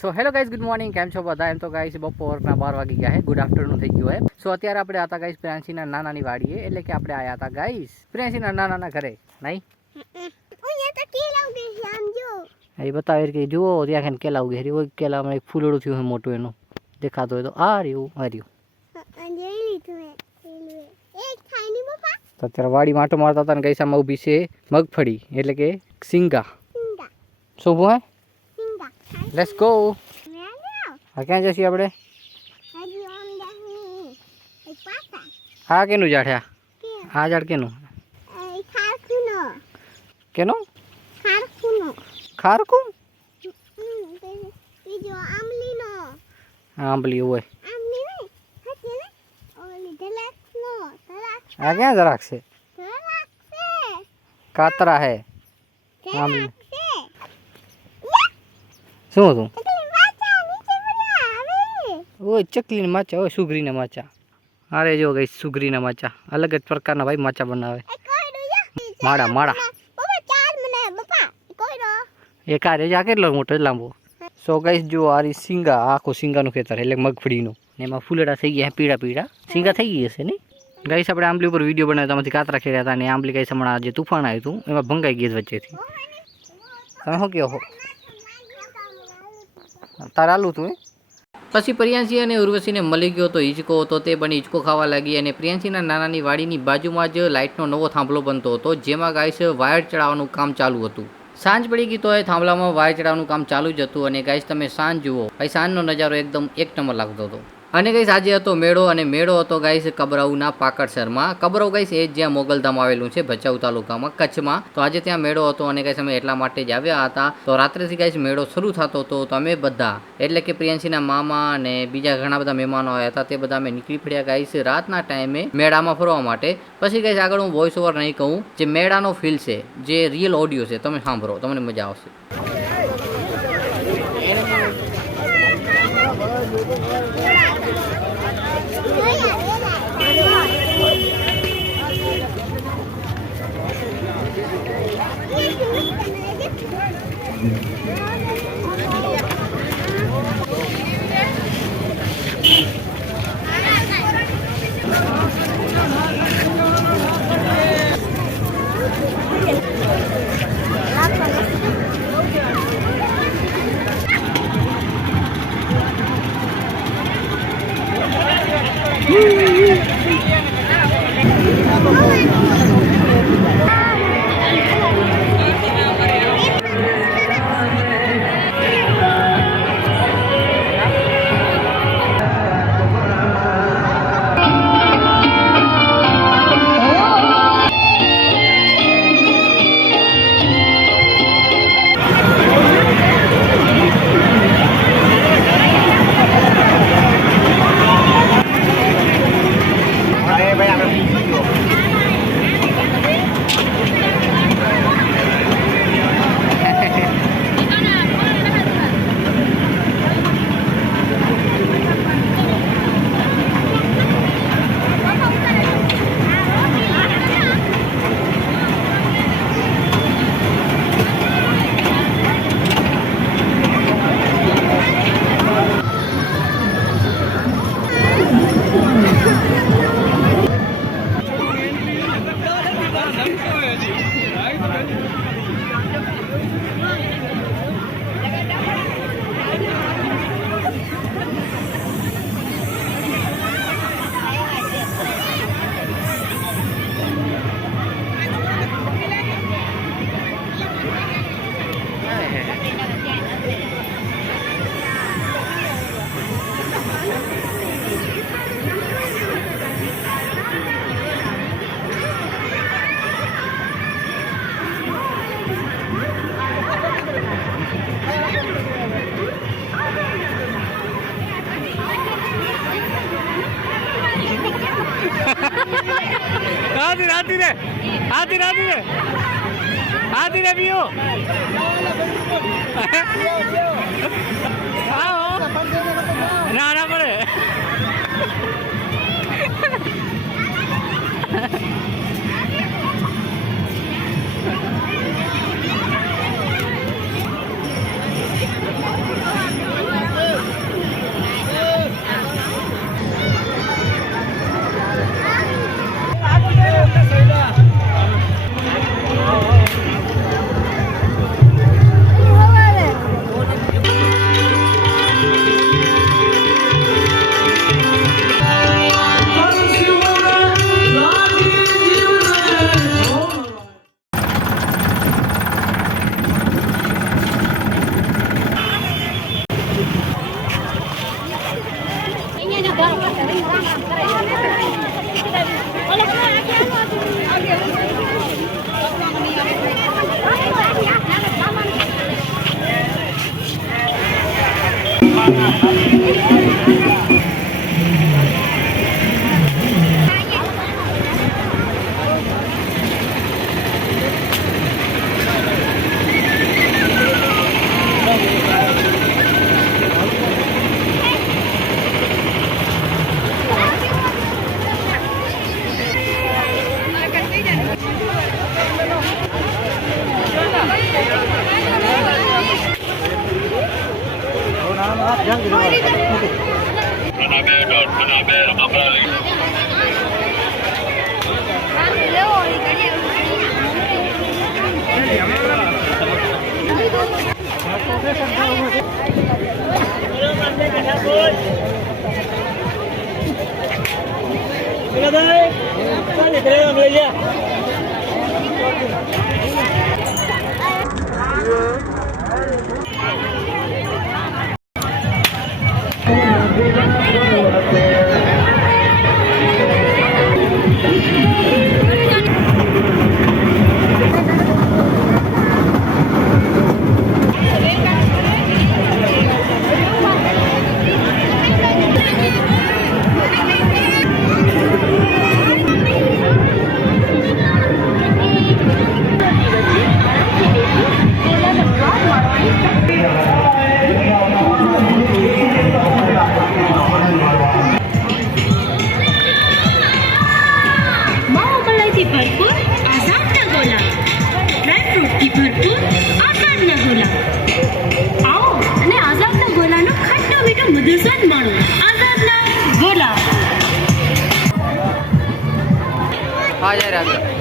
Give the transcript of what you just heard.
So hello guys, good morning. કેમ છો બધા? એમ તો ગાઈઝ બપોરના 12 વાગી ગયા છે. ગુડ આફ્ટરનૂન થઈ ગયું છે. સો અત્યારે આપણે હતા ગાઈઝ પ્રિયાંશીના નાનાની વાડીએ, એટલે કે આપણે આવ્યા હતા ગાઈઝ પ્રિયાંશીના નાનાના ઘરે. નહીં એ બતાવે કે જુઓ ત્યાં કેલા ઉગે રહ્યું હોય, કેલામાં એક ફૂલડું થયું હોય મોટું, એનું દેખાતું હોય તો આ રહ્યું આ રહ્યું. તો અત્યારે વાડીમાં આંટો મારતા હતા ને ગઈસામાં ઊભી છે મગફળી, એટલે કે સિંગા. શું હે? Let's go. હા, ક્યાં જઈશું આપણે? હા, કેનું ઝાડ છે આ? ઝાડ કેનું? કેનું? ખારકું? આંબલી હોય. આ ક્યાં જરાક છે? કાતરા હે આંબલી. શું હતું? ઓય ચકલીના માચા, ઓય સુગરીના માચા. અરે જો ગઈ સુગરીના માચા, અલગ જ પ્રકારના ભાઈ માચા બનાવે. માળા માળા એક આ રેજા કેટલો મોટો લાંબો. સો ગઈ જો આ સિંગા, આખું સિંગાનું ખેતર એટલે મગફળીનું, ને એમાં ફૂલડા થઈ ગયા પીળા પીળા. સિંગા થઈ ગઈ હશે નહીં ગાઈસ? આપણે આંબલી ઉપર વિડીયો બનાવ્યો, તેમાંથી કાતરા ખેડ્યા હતા, અને આંબલી ગાઈસ હમણાં જે તુફાન આવ્યું હતું એમાં ભંગાઈ ગઈ વચ્ચેથી. તમે શું કહો? તારે આલું તું? પછી પ્રિયાંશી અને ઉર્વશીને મળી ગયો તો હિંચકો હતો, તે બની હિંચકો ખાવા લાગી. અને પ્રિયાંશીના નાનાની વાડીની બાજુમાં જ લાઇટનો નવો થાંભલો બનતો હતો, જેમાં ગાઈસ વાયર ચડાવવાનું કામ ચાલુ હતું. સાંજ પડી ગઈ તો એ થાંભલામાં વાયર ચડાવવાનું કામ ચાલુ જ હતું. અને ગાઈસ તમે સાંજ જુઓ, ભાઈ સાંજનો નજારો એકદમ એક નંબર લાગતો હતો. અને ગાઈસ આજે હતો મેળો, અને મેળો હતો ગાઈસ કબરાઉના પાકડસરમાં. કબરાઉ ગાઈસ એ જ્યાં મોગલધામ આવેલું છે ભચાઉ તાલુકામાં કચ્છમાં. તો આજે ત્યાં મેળો હતો, અને ગાઈસ અમે એટલા માટે જ આવ્યા હતા. તો રાત્રેથી ગાઈસ મેળો શરૂ થતો હતો, તો અમે બધા એટલે કે પ્રિયાંશીના મામા અને બીજા ઘણા બધા મહેમાનો આવ્યા હતા, તે બધા અમે નીકળી પડ્યા ગાઈસ રાતના ટાઈમે મેળામાં ફરવા માટે. પછી ગાઈસ આગળ હું વોઇસ ઓવર નહીં કહું, જે મેળાનો ફીલ છે, જે રિયલ ઓડિયો છે, તમે સાંભળો, તમને મજા આવશે. Hati na biyo. Na pare. बाहुबलाची भरपूर आझादना गोला ड्रायफ्रूटથી ભરપૂર આઝાદના ગોલા આવો અને આઝાદના ગોલાનો ખાટો મીઠો મધુર સ્વાદ માણો આઝાદના ગોલા આ જાય રાજા